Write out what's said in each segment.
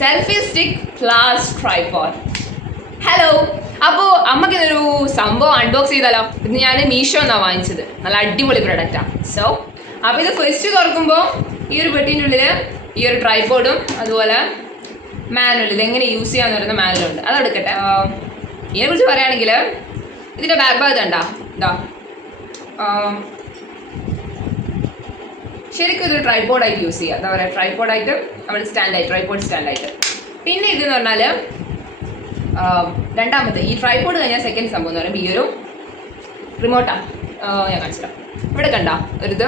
Selfie stick plus tripod. Hello, അപ്പോൾ അമ്മക്ക് ഇതൊരു സംഭവം അൺബോക്സ് ചെയ്താലോ? ഇത് ഞാൻ മീഷോ എന്നാണ് വാങ്ങിച്ചത്. നല്ല അടിപൊളി പ്രൊഡക്റ്റാണ്. സോ അപ്പോൾ ഇത് ഫസ്റ്റ് തുറക്കുമ്പോൾ ഈ ഒരു പെട്ടിൻ്റെ ഉള്ളിൽ ഈ ഒരു ട്രൈപോഡും അതുപോലെ മാനുവൽ ഇതെങ്ങനെ യൂസ് ചെയ്യാന്ന് പറയുന്ന മാനുവലുണ്ട്. അതെടുക്കട്ടെ. ഇതിനെക്കുറിച്ച് പറയുകയാണെങ്കിൽ ഇതിൻ്റെ ബാക്ക് ഭാഗത്ത് ഉണ്ടോ ഇതാ, ശരിക്കും ഇതൊരു ട്രൈപോഡായിട്ട് യൂസ് ചെയ്യുക. എന്താ പറയുക, ട്രൈപോഡായിട്ട് നമ്മൾ സ്റ്റാൻഡായിട്ട് ട്രൈപോഡ് സ്റ്റാൻഡായിട്ട്. പിന്നെ ഇതെന്ന് പറഞ്ഞാൽ രണ്ടാമത്തെ ഈ ട്രൈപോഡ് കഴിഞ്ഞാൽ സെക്കൻഡ് സംഭവം എന്ന് പറയുമ്പോൾ ഈ ഒരു റിമോട്ടാണ്. ഞാൻ കാണിച്ചിടാം. ഇവിടെ കണ്ട ഒരിത്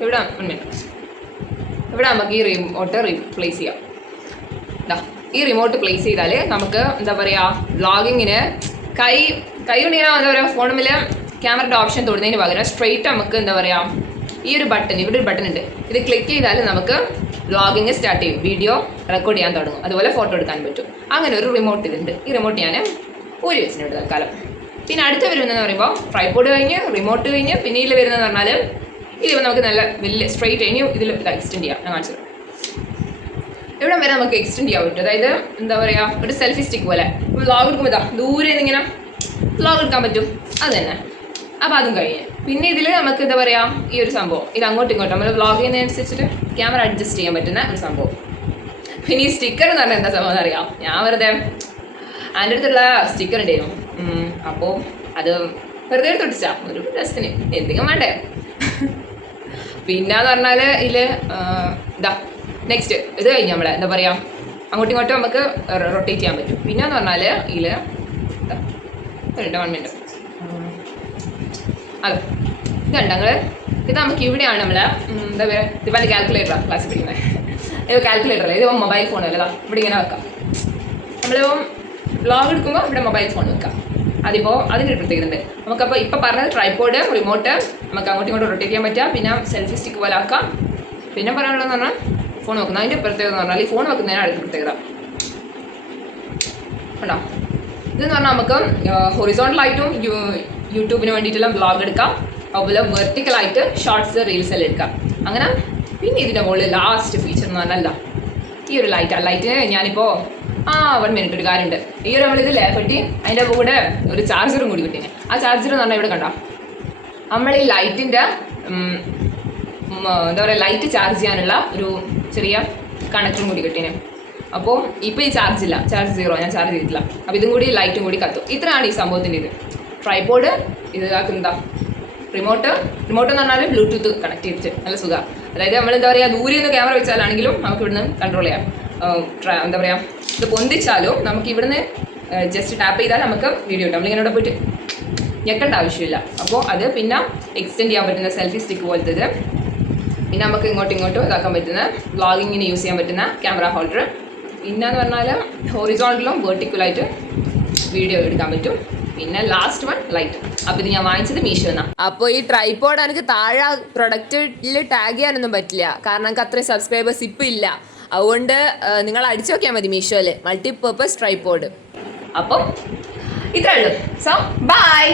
ഇവിടെ ഇവിടെ നമുക്ക് ഈ റിമോട്ട് പ്ലേസ് ചെയ്യാം. ഈ റിമോട്ട് പ്ലേസ് ചെയ്താൽ നമുക്ക് എന്താ പറയുക, വ്ളോഗിങ്ങിന് കൈ കൊണ്ടിങ്ങനെ എന്താ പറയുക, ഫോണിൽ ക്യാമറയുടെ ഓപ്ഷൻ തൊടുന്നതിന് പകരം സ്ട്രെയിറ്റ് നമുക്ക് എന്താ പറയുക, ഈ ഒരു ബട്ടൺ, ഇവിടെ ഒരു ബട്ടൺ ഉണ്ട്, ഇത് ക്ലിക്ക് ചെയ്താൽ നമുക്ക് വ്ളോഗിങ് സ്റ്റാർട്ട് ചെയ്യും, വീഡിയോ റെക്കോർഡ് ചെയ്യാൻ തുടങ്ങും, അതുപോലെ ഫോട്ടോ എടുക്കാൻ പറ്റും. അങ്ങനെ ഒരു റിമോട്ട് ഇതുണ്ട്. ഈ റിമോട്ട് ഞാൻ ഒരു വെച്ചിട്ടുണ്ട് തൽക്കാലം. പിന്നെ അടുത്ത വരുന്നതെന്ന് പറയുമ്പോൾ ട്രൈപോഡ് കഴിഞ്ഞ് റിമോട്ട് കഴിഞ്ഞ് പിന്നെ ഇതിൽ വരുന്നതെന്ന് പറഞ്ഞാൽ ഇതിപ്പോൾ നമുക്ക് നല്ല വലിയ സ്ട്രെയിറ്റ് കഴിഞ്ഞ് ഇതിൽ എക്സ്റ്റെൻഡ് ചെയ്യാം. ഞാൻ കാണിച്ചത് ഇവിടെ വരെ നമുക്ക് എക്സ്റ്റെൻഡ് ചെയ്യാൻ പറ്റും. അതായത് എന്താ പറയുക, ഒരു സെൽഫി സ്റ്റിക്ക് പോലെ വ്ളോഗ് എടുക്കുമ്പോൾ ഇതാ ദൂരെ നിന്നിങ്ങനെ വ്ളോഗ് എടുക്കാൻ പറ്റും. അത് തന്നെ. അപ്പോൾ അതും കഴിഞ്ഞ് പിന്നെ ഇതിൽ നമുക്ക് എന്താ പറയുക, ഈ ഒരു സംഭവം ഇത് അങ്ങോട്ടും ഇങ്ങോട്ടും നമ്മൾ വ്ളോഗ് ചെയ്യുന്നതനുസരിച്ചിട്ട് ക്യാമറ അഡ്ജസ്റ്റ് ചെയ്യാൻ പറ്റുന്ന ഒരു സംഭവം. പിന്നെ ഈ സ്റ്റിക്കർ എന്ന് പറഞ്ഞാൽ എന്താ സംഭവം എന്നറിയാം. ഞാൻ വെറുതെ അതിൻ്റെ അടുത്തുള്ള സ്റ്റിക്കർ ഉണ്ടായിരുന്നു, അപ്പോൾ അത് വെറുതെ തൊട്ടിച്ചാ ഒരു രസത്തിന്, എന്തെങ്കിലും വേണ്ടേ. പിന്നെന്ന് പറഞ്ഞാൽ ഇതിൽ ഇതാ നെക്സ്റ്റ് ഇത് കഴിഞ്ഞ് നമ്മൾ എന്താ പറയുക, അങ്ങോട്ടും ഇങ്ങോട്ടും നമുക്ക് റൊട്ടേറ്റ് ചെയ്യാൻ പറ്റും. പിന്നെന്ന് പറഞ്ഞാൽ ഇതിൽ 1 മിനിറ്റ് അതെ ഇതുണ്ട്. ഇത് നമുക്ക് ഇവിടെയാണ് നമ്മൾ എന്താ പറയുക, ഇതുപോലെ കാൽക്കുലേറ്ററാണ് ക്ലാസ്സിൽ പഠിക്കുന്നത്. ഇത് കാൽക്കുലേറ്റർ, ഇത് മൊബൈൽ ഫോൺ അല്ലേ, ഇവിടെ ഇങ്ങനെ വെക്കാം. നമ്മളിപ്പം വ്ളോഗ് എടുക്കുമ്പോൾ ഇവിടെ മൊബൈൽ ഫോൺ വെക്കാം. അതിപ്പോൾ അതിൻ്റെ ഒരു പ്രത്യേകത ഉണ്ട്. നമുക്കപ്പോൾ ഇപ്പോൾ പറഞ്ഞത് ട്രൈപോഡ് റിമോട്ട് നമുക്ക് അങ്ങോട്ടും ഇങ്ങോട്ടും റൊട്ടേറ്റ് ചെയ്യാൻ പറ്റുക, പിന്നെ സെൽഫി സ്റ്റിക്ക് പോലെ ആക്കാം. പിന്നെ പറയാനുള്ളതെന്ന് പറഞ്ഞാൽ ഫോൺ വെക്കുന്നത്. അതിൻ്റെ പ്രത്യേകത എന്ന് പറഞ്ഞാൽ ഈ ഫോൺ വെക്കുന്നതിന് അടുത്ത പ്രത്യേകത ഉണ്ടോ. ഇതെന്ന് പറഞ്ഞാൽ നമുക്ക് ഹൊറിസോണ്ടലായിട്ടും യൂട്യൂബിന് വേണ്ടിയിട്ടുള്ള വ്ളോഗ് എടുക്കാം, അതുപോലെ വെർട്ടിക്കലായിട്ട് ഷോർട്സ് റീൽസ് എല്ലാം എടുക്കാം. അങ്ങനെ പിന്നെ ഇതിൻ്റെ മുകളിൽ ലാസ്റ്റ് ഫീച്ചർ എന്ന് പറഞ്ഞാൽ ഈ ഒരു ലൈറ്റാണ്. ലൈറ്റിന് ഞാനിപ്പോൾ 1 മിനിറ്റ് ഒരു കാര്യമുണ്ട്. ഈ ഒരു നമ്മളിത് ലേപ്പറ്റി അതിൻ്റെ കൂടെ ഒരു ചാർജറും കൂടി കിട്ടീനെ. ആ ചാർജർ എന്ന് പറഞ്ഞാൽ ഇവിടെ കണ്ടോ, നമ്മൾ ഈ ലൈറ്റിൻ്റെ എന്താ പറയുക, ലൈറ്റ് ചാർജ് ചെയ്യാനുള്ള ഒരു ചെറിയ കണക്ടറും കൂടി കിട്ടീനെ. അപ്പോൾ ഇപ്പോൾ ഈ ചാർജ് 0, ഞാൻ ചാർജ് ചെയ്തിട്ടില്ല. അപ്പോൾ ഇതും കൂടി ലൈറ്റും കൂടി കത്തും. ഇത്രയാണ് ഈ സംഭവത്തിൻ്റെ ഇത്. ട്രൈപോഡ് ഇത് ആക്കുന്നതാ. റിമോട്ട് എന്ന് പറഞ്ഞാൽ ബ്ലൂടൂത്ത് കണക്ട് ചെയ്തിട്ട് നല്ല സുഖമാണ്. അതായത് നമ്മൾ എന്താ പറയുക, ദൂരെ നിന്ന് ക്യാമറ വെച്ചാലാണെങ്കിലും നമുക്ക് ഇവിടുന്ന് കൺട്രോൾ ചെയ്യാം. എന്താ പറയുക, ഇത് പൊന്തിച്ചാലും നമുക്ക് ഇവിടുന്ന് ജസ്റ്റ് ടാപ്പ് ചെയ്താൽ നമുക്ക് വീഡിയോ കിട്ടും. നമ്മളിങ്ങനെ പോയിട്ട് ഞെക്കേണ്ട ആവശ്യമില്ല. അപ്പോൾ അത് പിന്നെ എക്സ്റ്റെൻഡ് ചെയ്യാൻ പറ്റുന്ന സെൽഫി സ്റ്റിക്ക് പോലത്തെ ഇത്. പിന്നെ നമുക്ക് ഇങ്ങോട്ടും ഇതാക്കാൻ പറ്റുന്ന വ്ളോഗിങ്ങിന് യൂസ് ചെയ്യാൻ പറ്റുന്ന ക്യാമറ ഹോൾഡർ. പിന്നെന്ന് പറഞ്ഞാൽ ഹൊറിസോണ്ടലും വെർട്ടിക്കലായിട്ട് വീഡിയോ എടുക്കാൻ പറ്റും. പിന്നെ ലാസ്റ്റ് വൺ ലൈറ്റ്. അപ്പോൾ ഇത് ഞാൻ വാങ്ങിച്ചത് മീഷോ എന്നാണ്. അപ്പോൾ ഈ ട്രൈപോഡ് എനിക്ക് താഴെ പ്രൊഡക്റ്റിൽ ടാഗ് ചെയ്യാനൊന്നും പറ്റില്ല, കാരണം എനിക്ക് അത്രയും സബ്സ്ക്രൈബേഴ്സ് ഇപ്പോൾ ഇല്ല. അതുകൊണ്ട് നിങ്ങൾ അടിച്ചു നോക്കിയാൽ മതി മീഷോയിൽ മൾട്ടിപർപ്പസ് ട്രൈപോഡ്. അപ്പം ഇത്രേ ഉള്ളൂ. So by.